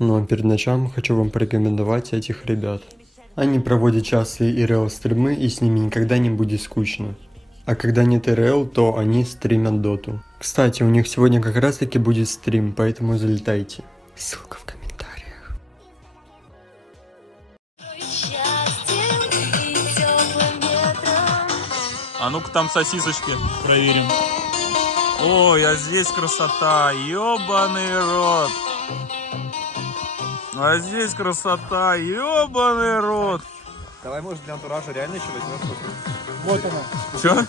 Но перед началом хочу вам порекомендовать этих ребят. Они проводят частые ИРЛ стримы, и с ними никогда не будет скучно. А когда нет ИРЛ, то они стримят доту. Кстати, у них сегодня как раз таки будет стрим, поэтому залетайте. Ссылка в комментариях. А ну-ка там сосисочки проверим. Ой, а здесь красота, ёбаный рот. А здесь красота, ёбаный рот. Давай, может, для антуража реально еще возьмем. Вот она. Чё?